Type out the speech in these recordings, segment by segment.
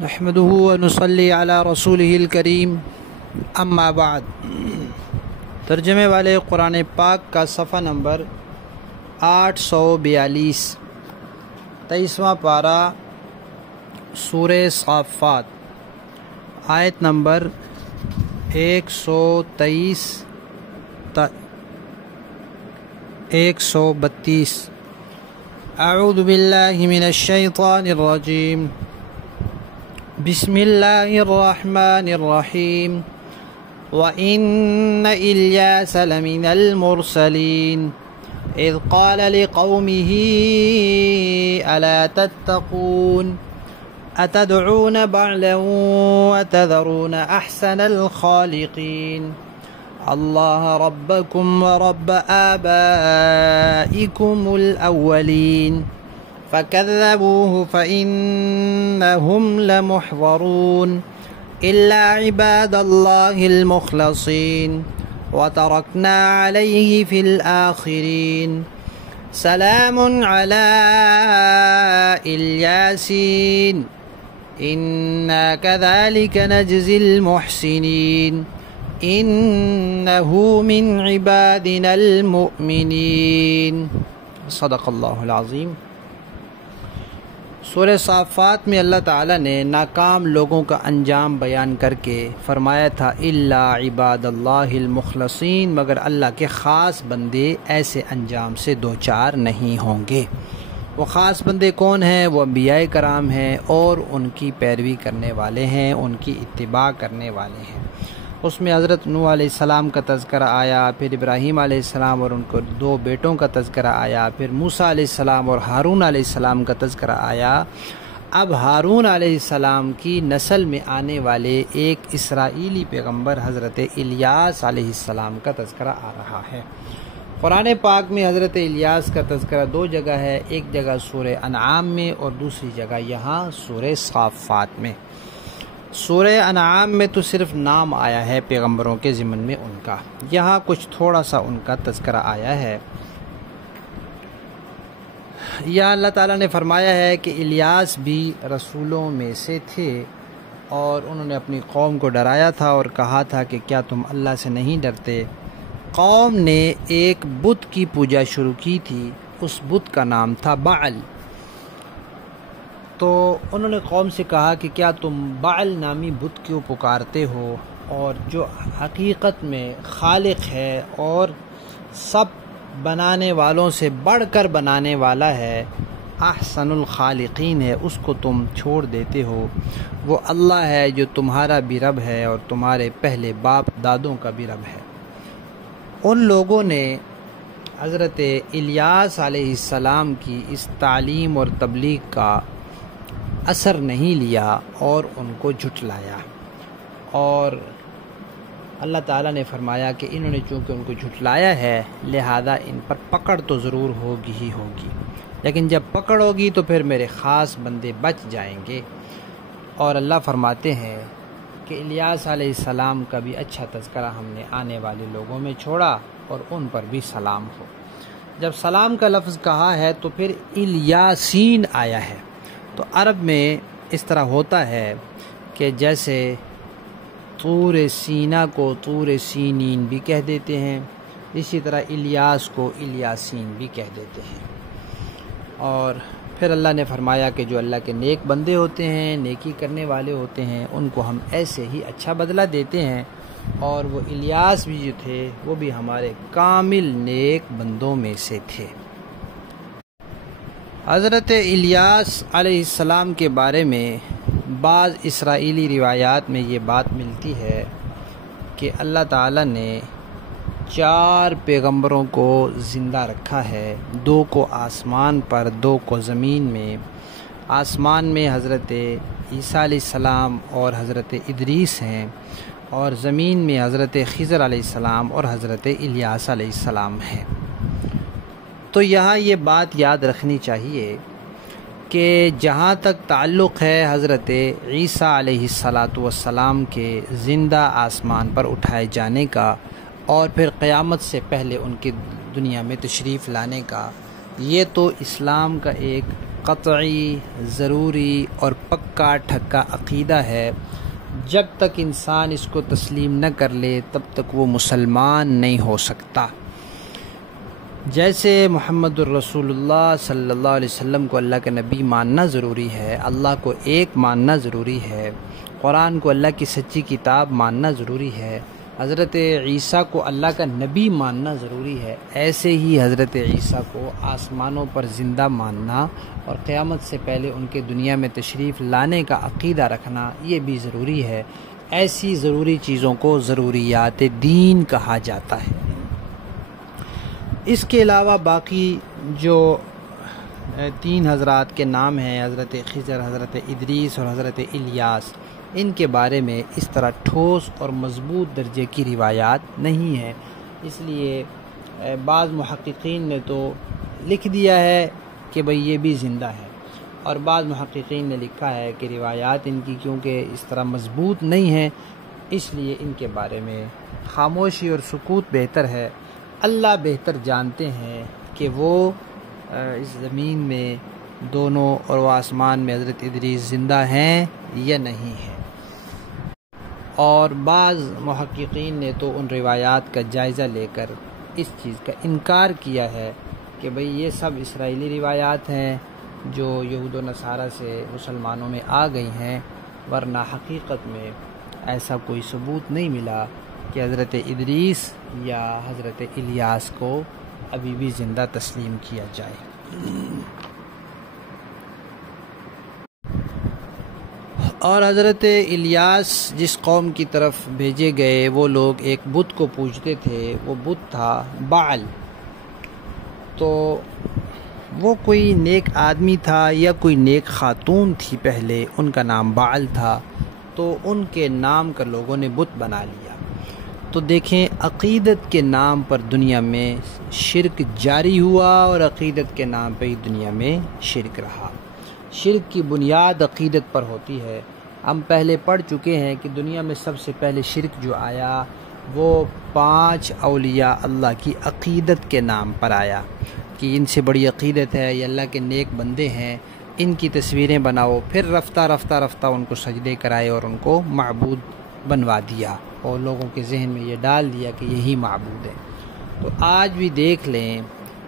نحمده ونصلي علی رسوله الکریم اما بعد۔ ترجمے والے قرآن پاک کا صفحہ نمبر 842، 23واں پارہ سورہ صافات، آیت نمبر 123 132۔ اعوذ باللہ من الشیطان الرجیم، بسم اللہ الرحمن الرحیم۔ وَإِنَّ إِلْيَاسَ لَمِنَ الْمُرْسَلِينَ إِذْ قَالَ لِقَوْمِهِ أَلَا تَتَّقُونَ أَتَدْعُونَ بَعْلًا وَتَذَرُونَ أَحْسَنَ الْخَالِقِينَ اللَّهَ رَبَّكُمْ وَرَبَّ آبَائِكُمُ الْأَوَّلِينَ فَكَذَّبُوهُ فَإِنَّهُمْ لَمُحْضَرُونَ إِلَّا عِبَادَ اللَّهِ الْمُخْلَصِينَ وَتَرَكْنَا عَلَيْهِ فِي الْآخِرِينَ سَلَامٌ عَلَى الْيَاسِينَ إِنَّا كَذَلِكَ نَجْزِي الْمُحْسِنِينَ إِنَّهُ مِنْ عِبَادِنَا الْمُؤْمِنِينَ۔ صدق اللہ العظیم۔ سورہ صافات میں اللہ تعالیٰ نے ناکام لوگوں کا انجام بیان کر کے فرمایا تھا الا عباد اللہ المخلصین، مگر اللہ کے خاص بندے ایسے انجام سے دوچار نہیں ہوں گے۔ وہ خاص بندے کون ہیں؟ وہ انبیاء کرام ہیں اور ان کی پیروی کرنے والے ہیں، ان کی اتباع کرنے والے ہیں۔ اس میں حضرت نوح علیہ السلام کا تذکرہ آیا، پھر ابراہیم علیہ السلام اور ان کو دو بیٹوں کا تذکرہ آیا، پھر موسیٰ علیہ السلام اور ہارون علیہ السلام کا تذکرہ آیا۔ اب ہارون علیہ السلام کی نسل میں آنے والے ایک اسرائیلی پیغمبر حضرت الیاس علیہ السلام کا تذکرہ آ رہا ہے۔ قرآن پاک میں حضرت الیاس کا تذکرہ دو جگہ ہے، ایک جگہ سورہ انعام میں اور دوسری جگہ یہاں سورہ صافات میں۔ سورہ انعام میں تو صرف نام آیا ہے پیغمبروں کے ضمن میں ان کا، یہاں کچھ تھوڑا سا ان کا تذکرہ آیا ہے۔ یا اللہ تعالیٰ نے فرمایا ہے کہ الیاس بھی رسولوں میں سے تھے اور انہوں نے اپنی قوم کو ڈرایا تھا اور کہا تھا کہ کیا تم اللہ سے نہیں ڈرتے؟ قوم نے ایک بت کی پوجا شروع کی تھی، اس بت کا نام تھا بعل۔ تو انہوں نے قوم سے کہا کہ کیا تم بعل نامی بت کیوں پکارتے ہو، اور جو حقیقت میں خالق ہے اور سب بنانے والوں سے بڑھ کر بنانے والا ہے، احسن الخالقین ہے، اس کو تم چھوڑ دیتے ہو۔ وہ اللہ ہے جو تمہارا بھی رب ہے اور تمہارے پہلے باپ دادوں کا بھی رب ہے۔ ان لوگوں نے حضرت الیاس علیہ السلام کی اس تعلیم اور تبلیغ کا اثر نہیں لیا اور ان کو جھٹلایا، اور اللہ تعالیٰ نے فرمایا کہ انہوں نے چونکہ ان کو جھٹلایا ہے لہذا ان پر پکڑ تو ضرور ہوگی ہی ہوگی، لیکن جب پکڑ ہوگی تو پھر میرے خاص بندے بچ جائیں گے۔ اور اللہ فرماتے ہیں کہ الیاس علیہ السلام کا بھی اچھا تذکرہ ہم نے آنے والے لوگوں میں چھوڑا اور ان پر بھی سلام ہو۔ جب سلام کا لفظ کہا ہے تو پھر الیاسین آیا ہے، تو عرب میں اس طرح ہوتا ہے کہ جیسے طور سینا کو طور سینین بھی کہہ دیتے ہیں، اسی طرح الیاس کو الیاسین بھی کہہ دیتے ہیں۔ اور پھر اللہ نے فرمایا کہ جو اللہ کے نیک بندے ہوتے ہیں، نیکی کرنے والے ہوتے ہیں، ان کو ہم ایسے ہی اچھا بدلہ دیتے ہیں، اور وہ الیاس بھی جو تھے وہ بھی ہمارے کامل نیک بندوں میں سے تھے۔ حضرت الیاس علیہ السلام کے بارے میں بعض اسرائیلی روایات میں یہ بات ملتی ہے کہ اللہ تعالیٰ نے 4 پیغمبروں کو زندہ رکھا ہے، 2 کو آسمان پر، 2 کو زمین میں۔ آسمان میں حضرت عیسیٰ علیہ السلام اور حضرت ادریس ہیں، اور زمین میں حضرت خضر علیہ السلام اور حضرت الیاس علیہ السلام ہیں۔ تو یہاں یہ بات یاد رکھنی چاہیے کہ جہاں تک تعلق ہے حضرت عیسیٰ علیہ السلام کے زندہ آسمان پر اٹھائے جانے کا اور پھر قیامت سے پہلے ان کی دنیا میں تشریف لانے کا، یہ تو اسلام کا ایک قطعی، ضروری اور پکا ٹھکا عقیدہ ہے۔ جب تک انسان اس کو تسلیم نہ کر لے تب تک وہ مسلمان نہیں ہو سکتا۔ جیسے محمد الرسول اللہ صلی اللہ علیہ وسلم کو اللہ کا نبی ماننا ضروری ہے، اللہ کو ایک ماننا ضروری ہے، قرآن کو اللہ کی سچی کتاب ماننا ضروری ہے، حضرت عیسیٰ کو اللہ کا نبی ماننا ضروری ہے، ایسے ہی حضرت عیسیٰ کو آسمانوں پر زندہ ماننا اور قیامت سے پہلے ان کے دنیا میں تشریف لانے کا عقیدہ رکھنا یہ بھی ضروری ہے۔ ایسی ضروری چیزوں کو ضروریات دین کہا جاتا ہے۔ اس کے علاوہ باقی جو 3 حضرات کے نام ہیں، حضرت خضر، حضرت ادریس اور حضرت الیاس، ان کے بارے میں اس طرح ٹھوس اور مضبوط درجے کی روایات نہیں ہیں، اس لیے بعض محققین نے تو لکھ دیا ہے کہ بھئی یہ بھی زندہ ہے، اور بعض محققین نے لکھا ہے کہ روایات ان کی کیونکہ اس طرح مضبوط نہیں ہیں اس لیے ان کے بارے میں خاموشی اور سکوت بہتر ہے۔ اللہ بہتر جانتے ہیں کہ وہ اس زمین میں دونوں اور وہ آسمان میں حضرت ادریس زندہ ہیں یا نہیں ہیں، اور بعض محققین نے تو ان روایات کا جائزہ لے کر اس چیز کا انکار کیا ہے کہ بھئی یہ سب اسرائیلی روایات ہیں جو یہود و نصارہ سے مسلمانوں میں آ گئی ہیں، ورنہ حقیقت میں ایسا کوئی ثبوت نہیں ملا کہ حضرت ادریس یا حضرت الیاس کو ابھی بھی زندہ تسلیم کیا جائے۔ اور حضرت الیاس جس قوم کی طرف بھیجے گئے وہ لوگ ایک بت کو پوجتے تھے، وہ بت تھا بعل۔ تو وہ کوئی نیک آدمی تھا یا کوئی نیک خاتون تھی، پہلے ان کا نام بعل تھا، تو ان کے نام کا لوگوں نے بت بنا لیا۔ تو دیکھیں عقیدت کے نام پر دنیا میں شرک جاری ہوا اور عقیدت کے نام پہ ہی دنیا میں شرک رہا۔ شرک کی بنیاد عقیدت پر ہوتی ہے۔ ہم پہلے پڑھ چکے ہیں کہ دنیا میں سب سے پہلے شرک جو آیا وہ 5 اولیاء اللہ کی عقیدت کے نام پر آیا کہ ان سے بڑی عقیدت ہے، یہ اللہ کے نیک بندے ہیں، ان کی تصویریں بناؤ، پھر رفتہ رفتہ ان کو سجدے کرائے اور ان کو معبود بنوا دیا اور لوگوں کے ذہن میں یہ ڈال دیا کہ یہی معبود ہے۔ تو آج بھی دیکھ لیں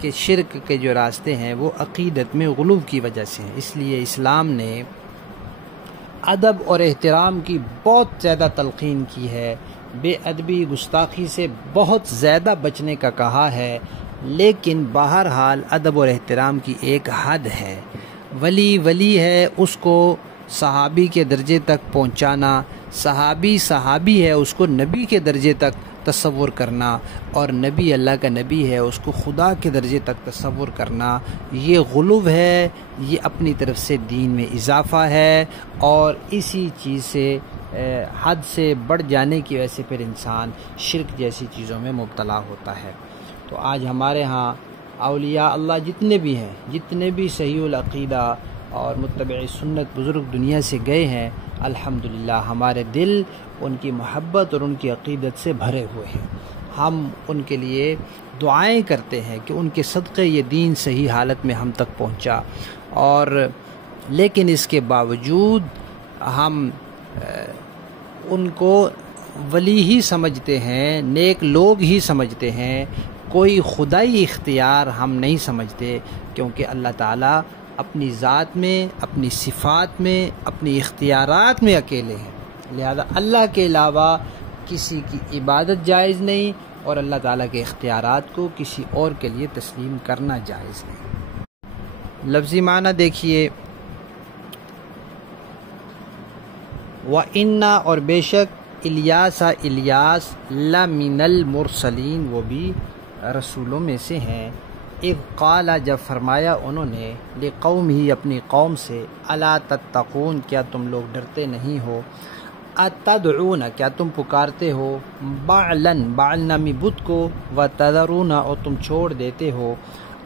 کہ شرک کے جو راستے ہیں وہ عقیدت میں غلو کی وجہ سے ہیں، اس لیے اسلام نے ادب اور احترام کی بہت زیادہ تلقین کی ہے، بے ادبی گستاخی سے بہت زیادہ بچنے کا کہا ہے، لیکن بہرحال ادب اور احترام کی ایک حد ہے۔ ولی ہے، اس کو صحابی کے درجے تک پہنچانا، صحابی ہے اس کو نبی کے درجے تک تصور کرنا، اور نبی اللہ کا نبی ہے اس کو خدا کے درجے تک تصور کرنا، یہ غلو ہے، یہ اپنی طرف سے دین میں اضافہ ہے، اور اسی چیز سے حد سے بڑھ جانے کی وجہ سے پھر انسان شرک جیسی چیزوں میں مبتلا ہوتا ہے۔ تو آج ہمارے ہاں اولیاء اللہ جتنے بھی ہیں، جتنے بھی صحیح العقیدہ اور متبع سنت بزرگ دنیا سے گئے ہیں، الحمدللہ ہمارے دل ان کی محبت اور ان کی عقیدت سے بھرے ہوئے ہیں۔ ہم ان کے لیے دعائیں کرتے ہیں کہ ان کے صدقے یہ دین صحیح حالت میں ہم تک پہنچا، اور لیکن اس کے باوجود ہم ان کو ولی ہی سمجھتے ہیں، نیک لوگ ہی سمجھتے ہیں، کوئی خدائی اختیار ہم نہیں سمجھتے، کیونکہ اللہ تعالیٰ اپنی ذات میں، اپنی صفات میں، اپنی اختیارات میں اکیلے ہیں، لہذا اللہ کے علاوہ کسی کی عبادت جائز نہیں، اور اللہ تعالیٰ کے اختیارات کو کسی اور کے لیے تسلیم کرنا جائز نہیں۔ لفظی معنی دیکھیے، وَإِنَّا، اور بے شک، الیاس لَمِنَ الْمُرْسَلِينَ، وہ بھی رسولوں میں سے ہیں۔ اذ قال، جب فرمایا انہوں نے، لقوم ہی، اپنی قوم سے، الا تتقون، کیا تم لوگ ڈرتے نہیں ہو، اتدعون، کیا تم پکارتے ہو، بعل نامی بت کو، وتذرون، اور تم چھوڑ دیتے ہو،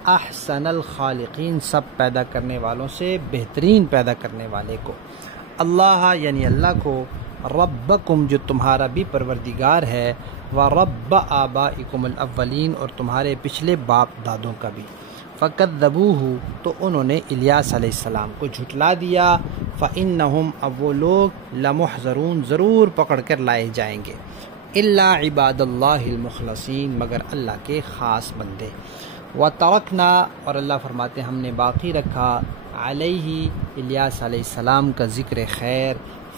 احسن الخالقین، سب پیدا کرنے والوں سے بہترین پیدا کرنے والے کو، اللہ یعنی اللہ کو، ربکم، جو تمہارا بھی پروردگار ہے، ورب آبائکم الاولین، اور تمہارے پچھلے باپ دادوں کا بھی، فَكَذَّبُوهُ تو انہوں نے الیاس علیہ السلام کو جھٹلا دیا. فَإِنَّهُمْ اب وہ لوگ لَمُحْضَرُونَ ضرور پکڑ کر لائے جائیں گے. إِلَّا عِبَادَ اللَّهِ الْمُخْلَصِينَ مگر اللہ کے خاص بندے. وَتَرَكْنَا اور اللہ فرماتے ہم نے باقی رکھا علیہ الیاس علیہ السلام کا ذکر خیر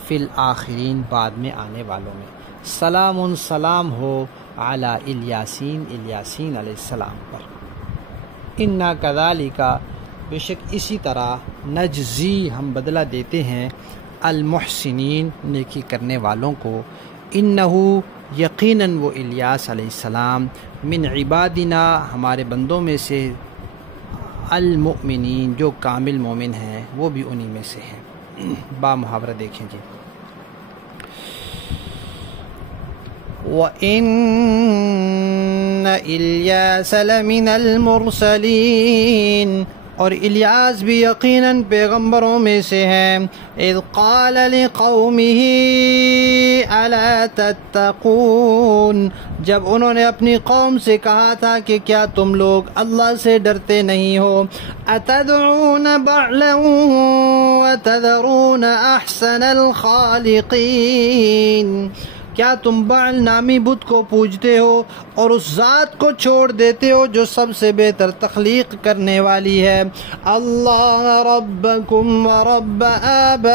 فی الآخرین بعد میں آنے والوں میں. سلام سلام ہو علی الیاسین الیاسین علیہ السلام پر. انا کذالک بے شک اسی طرح نجزی ہم بدلہ دیتے ہیں المحسنین نیکی کرنے والوں کو. انہو یقیناً وہ الیاس علیہ السلام من عبادنا ہمارے بندوں میں سے المؤمنین جو کامل مومن ہیں وہ بھی انہی میں سے ہیں. با محاورہ دیکھیں جی. وَإِنَّ إِلْيَاسَ لَمِنَ الْمُرْسَلِينَ اور الیاس بھی یقیناً پیغمبروں میں سے ہیں. اذ قال لقومه الا تتقون جب انہوں نے اپنی قوم سے کہا تھا کہ کیا تم لوگ اللہ سے ڈرتے نہیں ہو. اتدعون بعلا وتذرون احسن الخالقین کیا تم بعل نامی بت کو پوجتے ہو اور اس ذات کو چھوڑ دیتے ہو جو سب سے بہتر تخلیق کرنے والی ہے. اللہ ربکم ورب آبائکم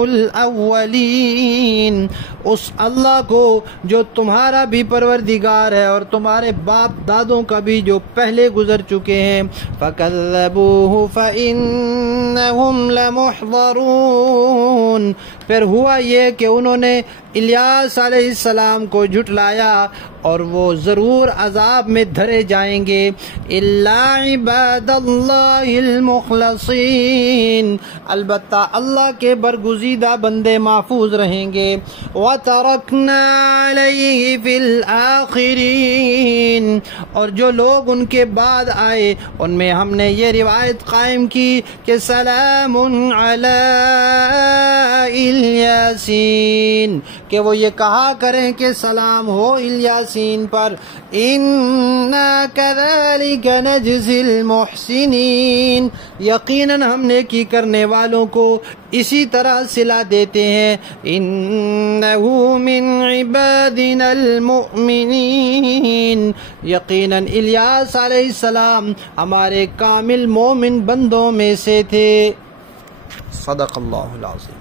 الاولین اس اللہ کو جو تمہارا بھی پروردگار ہے اور تمہارے باپ دادوں کا بھی جو پہلے گزر چکے ہیں. فَكَذَّبُوهُ فَإِنَّهُمْ لَمُحْضَرُونَ پھر ہوا یہ کہ انہوں نے الیاس علیہ السلام کو جھٹلایا اور وہ ضرور عذاب میں دھرے جائیں گے. الا عباد اللہ المخلصین البتہ اللہ کے برگزیدہ بندے محفوظ رہیں گے. وَتَرَكْنَا عَلَيْهِ فِي الْآخِرِينَ اور جو لوگ ان کے بعد آئے ان میں ہم نے یہ روایت قائم کی کہ سلام علی الیاسین کہ وہ یہ کہا کریں کہ سلام ہو الیاسین پر. اِنَّا كَذَلِكَ نَجْزِي الْمُحْسِنِينَ یقیناً ہم نیکی کرنے والوں کو اسی طرح صلہ دیتے ہیں. اِنَّهُ مِنْ عِبَادِنَا الْمُؤْمِنِينَ یقیناً الیاس علیہ السلام ہمارے کامل مومن بندوں میں سے تھے. صدق اللہ العظیم.